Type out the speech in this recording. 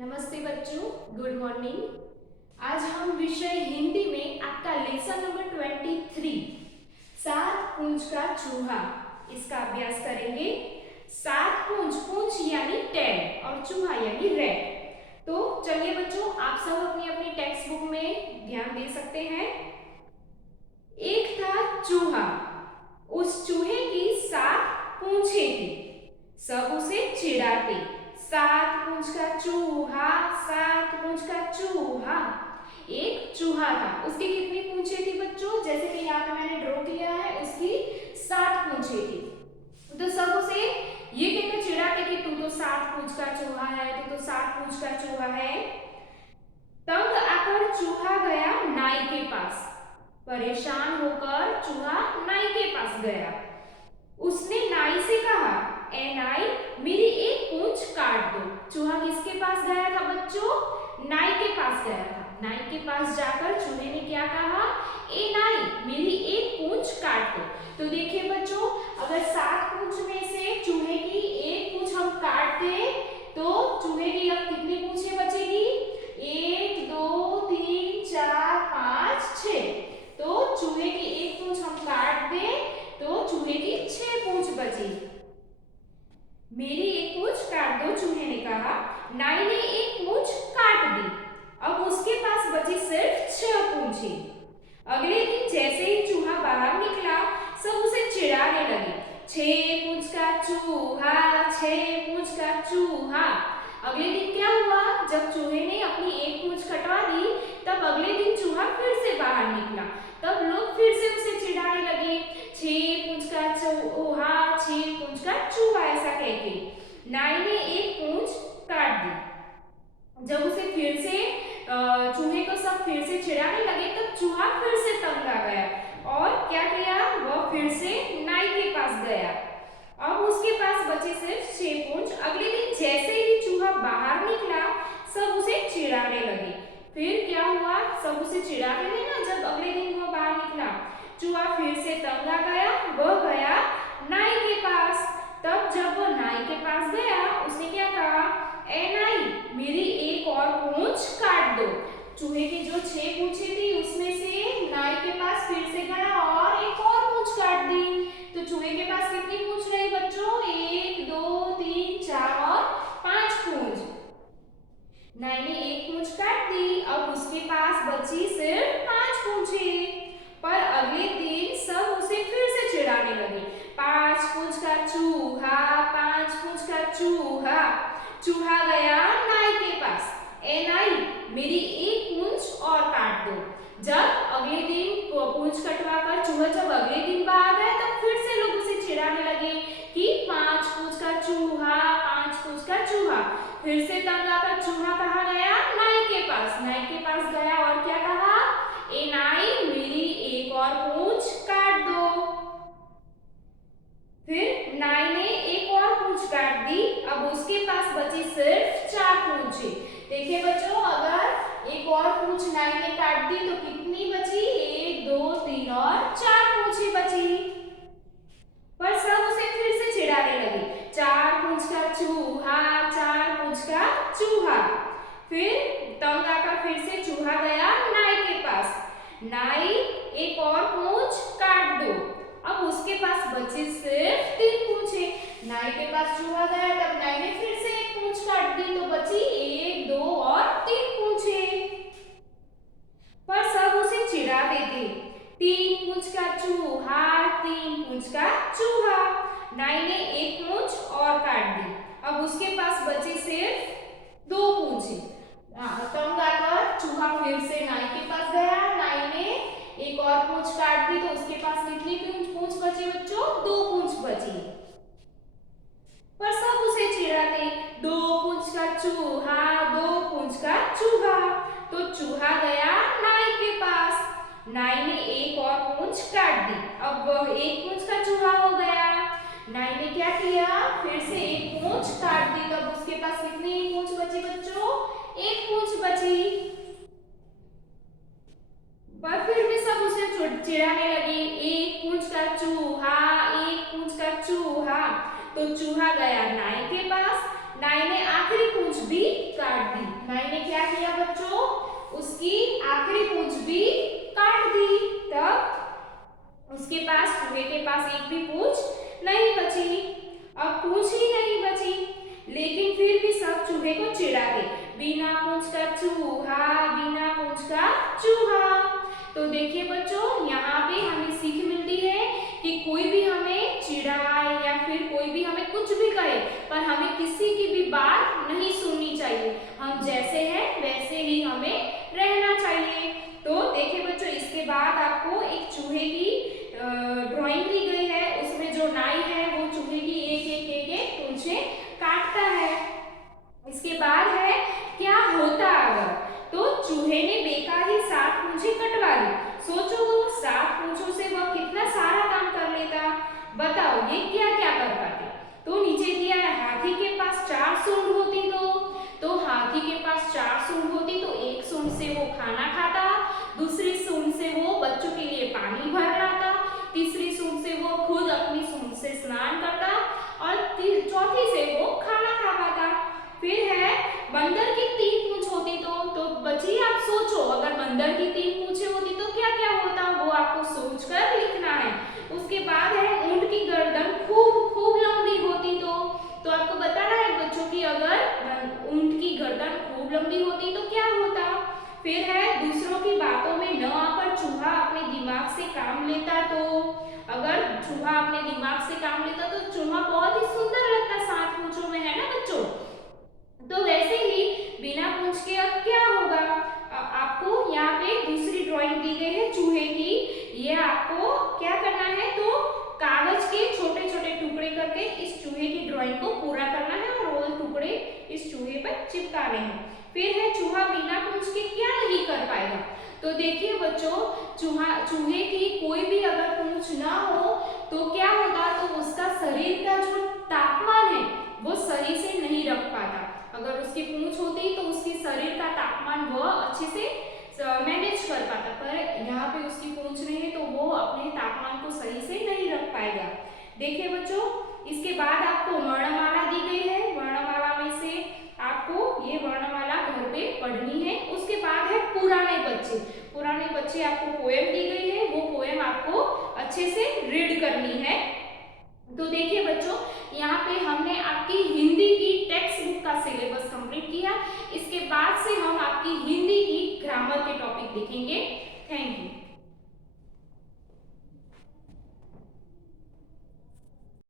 नमस्ते बच्चों, good morning. आज हम विषय हिंदी में आपका लेसन नंबर 23 सात पूंछ का चूहा इसका अभ्यास करेंगे। सात पूंछ, पूंछ यानी टेल और चूहा यानी रैट। तो चलिए बच्चों, आप सब अपनी अपनी टेक्स्ट बुक में ध्यान दे सकते हैं। एक था चूहा, उस चूहे की सात पूंछें थी, सब उसे चिढ़ाते। सात पूंछ का चूहा, सात पूंछ का चूहा। एक चूहा था, उसकी कितनी पूंछें थी बच्चों? जैसे कि यहाँ पे मैंने ड्रॉ किया है, उसकी सात पूंछें थी। तो सब उसे ये कहकर चिढ़ाते कि तू तो सात पूंछ का चूहा है, तू तो सात पूंछ का चूहा है। तंग आकर चूहा गया नाई के पास। परेशान होकर चूहा नाई के पास गया। उसने नाई से कहा, ए नाई, मेरी एक पूंछ काट दो। चूहा किसके पास गया था बच्चों? नाई के पास गया था। नाई के पास जाकर चूहे ने क्या कहा? ए नाई, मेरी एक पूंछ काट दो। तो देखिए बच्चों, अगर सात पूंछ में से चूहे की एक पूंछ हम काट दें तो चूहे की अब कितनी पूंछें बचेगी? 1 2 3 4 5 6। तो चूहे की एक पूंछ हम काट दें तो चूहे की 6 पूंछ बची। मेरी एक पूंछ काट दो, चूहे ने कहा। नाई ने एक पूंछ काट दी। अब उसके पास बची सिर्फ 6 पूंछें। अगले दिन जैसे ही चूहा बाहर निकला, सब उसे चिढ़ाने लगे। 6 पूंछ का चूहा, 6 पूंछ का चूहा। अगले दिन क्या हुआ? जब चूहे ने अपनी एक पूंछ कटवा दी, तब अगले दिन चूहा फिर से बाहर निकला। तब लोग फिर से उसे चिढ़ाने लगे, 6 पूंछ का चूहा, 6 पूंछ का चूहा, ऐसा कहके। नाई ने एक पूंछ काट दी। जब उसे फिर से चूहे को सब फिर से चिढ़ाने लगे, तब चूहा फिर से तंग आ गया और क्या किया? वह फिर से नाई के पास गया। अब उसके पास बचे सिर्फ 6 पूंछ। अगले दिन जैसे ही चूहा बाहर निकला, सब उसे चिढ़ाने लगे। फिर क्या हुआ? सब उसे चिढ़ाते थे ना, जब अगले दिन वह बाहर निकला, चूहा फिर से तंग आ गया। वह गया नाई के पास। तब जब वह नाई के पास गया, उसने क्या कहा? ए नाई, मेरी एक और पूंछ काट दो। चूहे की जो 6 पूंछें थी, उसमें से नाई के पास फिर से गया और एक और पूंछ काट दी। तो चूहे के पास कितनी पूंछ रही बच्चों? 1 2 3 4 और 5 पूंछ। नाई ने एक पूंछ काट दी। अब उसके पास बची सिर्फ 5 पूंछें। पर अगले दिन सब उसे फिर से चिढ़ाने लगे। 5 पूंछ का चूहा, 5 पूंछ का चूहा। चूहा गया नाई के पास। ए नाई, मेरी एक पूंछ और काट दो। जब अगले दिन पूंछ कटवा कर चूहा जब अगले दिन बाहर गया, तब फिर से लोग उसे चिढ़ाने लगे कि 5 पूंछ का चूहा, 5 पूंछ का चूहा। फिर से तंग आकर चूहा कहाँ गया? नाई के पास। नाई के पास गया और क्या कहा? ए नाई, मेरी एक और पूंछ काट दो। फिर नाई ने एक और पूंछ काट दी। अब उसके पास बची सिर्फ 4 पूंछें। देखिए बच्चों, अगर एक और पूंछ नाई ने काट दी तो कितनी बची? 1 2 3 और 4 पूंछें बची। पर सब उसे फिर से चिढ़ाने लगे। 4 पूंछ का चूहा, 4 पूंछ का चूहा। फिर तंग आकर फिर से चूहा गया नाई के पास। नाई, एक और पूंछ काट दो। अब उसके पास बची सिर्फ 3 पूंछें। नाई के पास चूहा गया, तब नाई ने फिर से एक पूंछ काट दी, तो बची 1 2 और 3 पूंछें। पर सब उसे चिढ़ाते थे। 3 पूंछ का चूहा, 3 पूंछ का चूहा। नाई ने एक पूंछ और काट दी। अब उसके पास बची सिर्फ 2 पूंछें। तंग आकर चूहा फिर से नाई के पास गया। नाई ने एक और पूंछ काट दी, तो उसके पास कितनी पूंछ बची बच्चों? 2 पूंछ बची। पर सब उसे चिढ़ाते, 2 पूंछ का चूहा, 2 पूंछ का चूहा। तो चूहा गया नाई के पास। नाई ने एक और पूंछ काट दी। अब वह 1 पूंछ का चूहा हो गया। नाई ने क्या किया? फिर से एक पूंछ काट दी। तब उसके पास कितनी पूंछ बची बच्चों? 1 पूंछ बची। पर फिर भी सब उसे चिढ़ाने लगे, 1 पूंछ का चूहा, 1 पूंछ का चूहा। तो चूहा गया नाई के पास। नाई ने आखिरी पूंछ भी काट दी। नाई ने क्या किया बच्चों, उसकी आखिरी पूंछ भी काट दी। तब उसके पास, चूहे के पास एक भी पूंछ नहीं बची। अब पूंछ ही नहीं बची, लेकिन फिर भी सब चूहे को चिढ़ाते, बिना पूंछ का चूहा, बिना पूंछ का चूहा। तो देखिए बच्चों, यहाँ पे हमें सीख मिलती है कि कोई भी हमें चिढ़ाए या फिर कोई भी हमें कुछ भी कहे, पर हमें किसी की भी बात नहीं सुननी चाहिए। हम जैसे हैं वैसे ही हमें रहना चाहिए। तो देखिए बच्चों, इसके बाद आपको एक चूहे की ड्राइंग दी गई है। उसमें जो नाई है वो चूहे की एक पूंछें काटता है। इसके बाद है क्या होता अगर, तो चूहे ने बेकार ही 7 पूंछें कटवा ली। सोचो वो 7 पूंछों से वह कितना सारा काम कर लेता, बताओ ये क्या क्या कर पाते। तो नीचे दिया है, हाथी के पास 4 सूंड होती तो हाथी के पास 4 सूंड होती तो एक सूंड से वो खाना खाता, दूसरी सूंड से वो बच्चों के लिए पानी भर लाता, तीसरी सूंड से वो खुद अपनी सूंड से स्नान करता और चौथी से वो खाना खा पाता। फिर है बंदर की 3 पूंछ होती तो बच्ची आप सोचो, अगर बंदर की 3 पूंछें होती तो क्या क्या होता, वो आपको सोचकर लिखना है। उसके बाद है ऊंट की गर्दन खूब लंबी होती तो आपको बताना है बच्चों की अगर ऊंट की गर्दन खूब लंबी होती तो क्या होता। फिर है दूसरों की बातों में न आकर चूहा अपने दिमाग से काम लेता तो, अगर चूहा अपने दिमाग से काम लेता तो चूहा बहुत ही सुंदर लगता 7 पूंछों में, है ना बच्चों। तो वैसे ही बिना पूंछ के अब क्या होगा, आपको यहाँ पे दूसरी ड्राइंग दी गई है चूहे की। ये आपको क्या करना है, तो कागज के छोटे छोटे टुकड़े करके इस चूहे की ड्राइंग को पूरा करना है और वो टुकड़े इस चूहे पर चिपकाने हैं। फिर है चूहा बिना पूंछ के क्या नहीं कर पाएगा। तो देखिए बच्चों, चूहे की कोई भी अगर पूंछ ना हो तो क्या होता, तो उसका शरीर का जो तापमान है वो सही से नहीं रख पाता। अगर उसकी पूंछ होती तो उसकी शरीर का तापमान वह अच्छे से मैनेज कर पाता, पर यहाँ पे उसकी पूंछ नहीं है तो वो अपने तापमान को सही से नहीं रख पाएगा। देखिए बच्चों, इसके बाद आपको वर्णमाला दी गई है। वर्णमाला में से आपको ये वर्णमाला घर पे पढ़नी है। उसके बाद है पुराने बच्चे। पुराने बच्चे आपको पोएम दी गई है, वो पोएम आपको अच्छे से रीड करनी है। तो देखिए बच्चों, यहाँ पे हमने आपकी हिंदी की टेक्स्ट बुक का सिलेबस कंप्लीट किया। इसके बाद से हम आपकी हिंदी की ग्रामर के टॉपिक देखेंगे। Thank you.